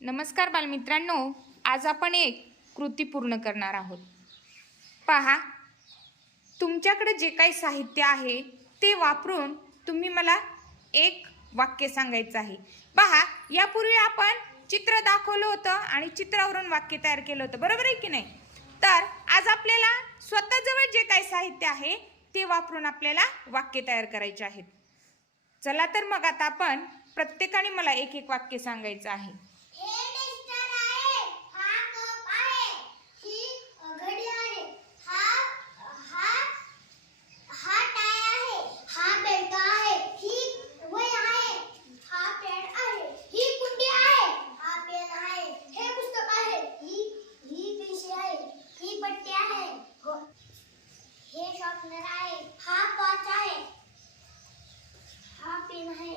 नमस्कार बालमित्रांनो आज आपण एक कृती पूर्ण करणार आहोत. पहा तुमच्याकडे जे काही साहित्य आहे ते वापरून तुम्ही मला एक वाक्य सांगायचं आहे. पहा यापूर्वी आपण चित्र दाखवलं होतं आणि चित्रावरून वाक्य तयार केलं होतं. बरोबर आहे की नाही? तर आज आपल्याला स्वतःजवळ जे काही साहित्य आहे ते वापरून आपल्याला वाक्य तयार करायचे आहेत. चला तर मग आता आपण प्रत्येकाने मला एक एक वाक्य सांगायचं आहे हे टेस्टर आहे हा कप आहे ही अ, घडी आहे हा हा हा टाय आहे हा बेल्ट आहे ही वही आहे हा पेन आहे ही कुंडी आहे हा पेन आहे हे पुस्तक आहे ही ही पेन्सिल आहे ही पट्टी आहे हो. हे शॉर्पनर आहे हा वॉच आहे हा पेन आहे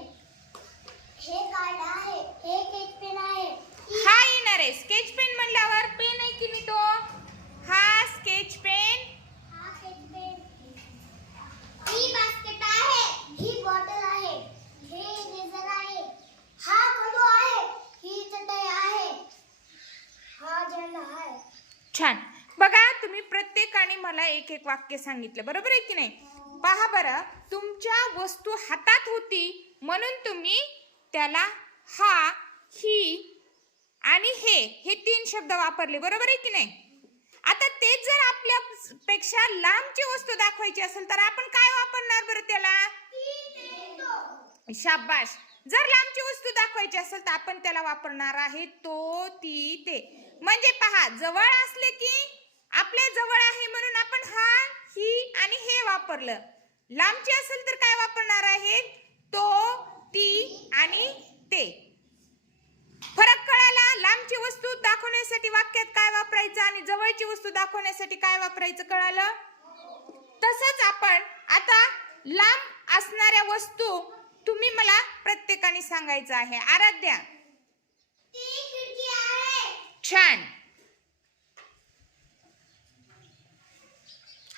हे कार्ड आहे हे केक पेन आहे ही- हा येणार आहे स्केच पेन म्हणल्यावर पेन आहे की नाही तो हा स्केच पेन हा केक पेन ही बास्केट आहे ही बॉटल आहे हे इरेजर आहे हा खडू आहे ही चटई आहे हा झेंडा आहे छान. बघा तुम्ही प्रत्येकाने मला एक एक वाक्य सांगितलं. बरोबर आहे की नाही? पहा बरं तुमच्या वस्तू हातात होती म्हणून तुम्ही त्याला हा ही आणि हे हे तीन शब्द वापरले. बरोबर आहे की नाही? आता तेच जर आपल्यापेक्षा लांबची वस्तू दाखवायची असेल तर आपण काय वापरणार बरं त्याला? शाबाश जर लांबची वस्तू दाखवायची असेल तर आपण त्याला वापरणार आहे तो ती ते. म्हणजे पहा जवळ असले की आपल्या जवळ आहे म्हणून आपण हा ही आणि हे वापरलं. लांबची असेल तर काय वापरणार आहे? तो ती आणि ते. फरक कळाला? लांबची वस्तू दाखवण्यासाठी वाक्यात काय वापरायचं आणि जवळची वस्तू दाखवण्यासाठी काय वापरायचं कळालं? तसंच आपण आता लांब असणाऱ्या वस्तू तुम्ही मला प्रत्येकाने सांगायचं आहे. आराध्या. छान.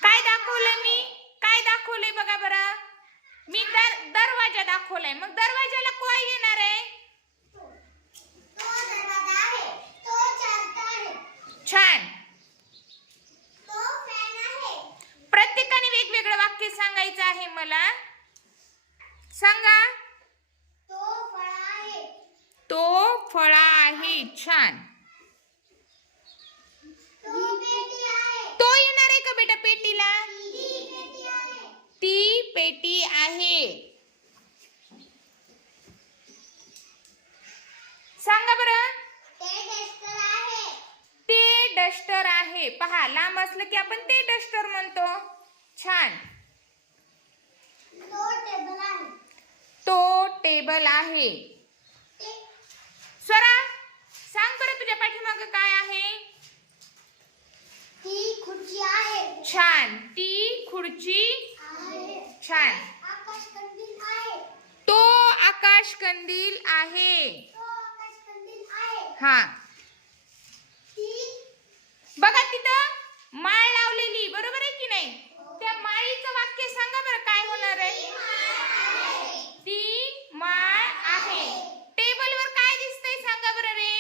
काय दाखवलंय मी? काय दाखवलंय बघा बरं. मी दर दरवाजा दाखवलाय. मग दरवाजाला कोण येणार आहे? छान. प्रत्येकाने वेगवेगळं वाक्य सांगायचं आहे मला. सांगा. तो फळ आहे. तो फळा आहे. छान. तो पेटी आहे. तो येणार आहे का बेटा पेटीला? ती पेटी आहे. ती पेटी आहे. सांगा बरं. ते डस्टर आहे. पहा लांब असलं की आपण ते डस्टर म्हणतो. छान. तो टेबल आहे. स्वरा सांग बरं तुझ्या पाठीमाग काय आहे? ती खुर्ची आहे. छान ती खुर्ची आहे. छान. तो आकाश कंदील आहे. तो आकाश कंदील आहे. हा. बघा तिथं माळ लावलेली बरोबर आहे की नाही त्या माळीचं वाक्य सांगा बरं काय होणार आहे ती माळ आहे टेबलवर काय दिसतंय सांगा बरं रे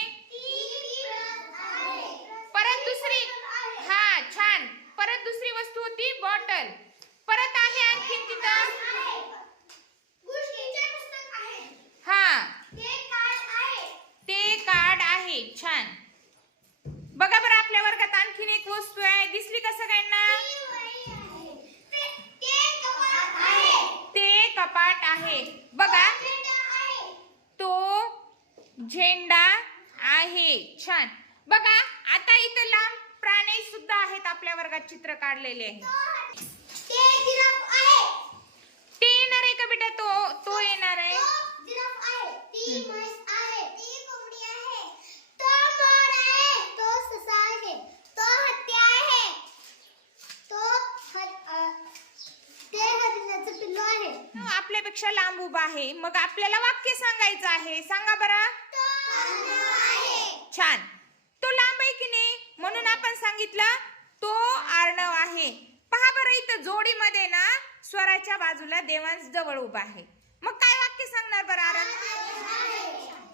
परत दुसरी हा छान परत दुसरी वस्तू होती बॉटल परत आहे आणखीन तिथं. हा. ते कार्ड आहे. छान. बघा बरं आपल्या वर्गात आणखीन एक वस्तू आहे. दिसली का सगळ्यांना? ते कपाट आहे. बघा. तो झेंडा आहे. छान. बघा आता इथं लांब प्राणी सुद्धा आहेत आपल्या वर्गात चित्र काढलेले. आहे. ते येणार आहे का बेटा? तो तो येणार आहे. पिल्लू आहे. आपल्यापेक्षा लांब उभा आहे. मग आपल्याला वाक्य सांगायचं आहे. सांगा बरं. छान तो लांब आहे की नाही म्हणून आपण सांगितलं तो आर्णव आहे पहा बरं इथं जोडीमध्ये ना स्वराच्या बाजूला देवांश जवळ उभा आहे. मग काय वाक्य सांगणार बरं आरण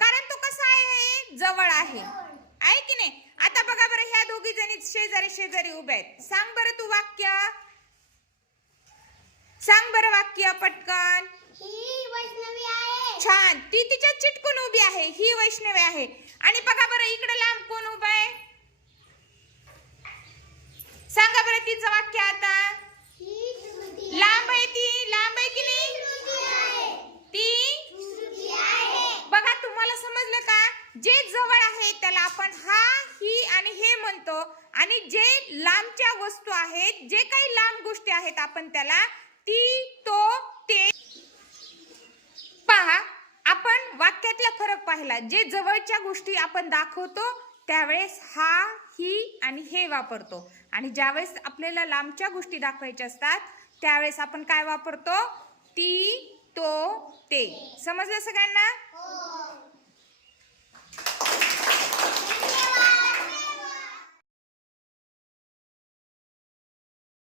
कारण तो कसा आहे? जवळ आहे. आहे की नाही? आता बघा बरं ह्या दोघी जणी शेजारी शेजारी उभ्या आहेत. सांग बरं तू वाक्य. सांग बरं वाक्य पटकन. वैष्णवी छान. ती तिच्या चिटकून उभी आहे. ही वैष्णवी आहे. आणि बघा बरं इकडे लांब कोण उभा आहे? सांगा बरं तिचं वाक्य आता ही श्रुती लांब आहे ती लांब आहे की नाही श्रुती आहे ती श्रुती आहे बघा तुम्हाला समजलं का जे जवळ आहे त्याला आपण हा ही आणि हे म्हणतो. आणि जे लांबच्या वस्तू आहेत जे काही लांब गोष्टी आहेत आपण त्याला ती तो ते. पहा आपण वाक्यातला फरक पाहिला. जे जवळच्या गोष्टी आपण दाखवतो त्यावेळेस हा ही आणि हे वापरतो. आणि ज्यावेळेस आपल्याला लांबच्या गोष्टी दाखवायच्या असतात त्यावेळेस आपण काय वापरतो? ती तो ते. समजलं सगळ्यांना?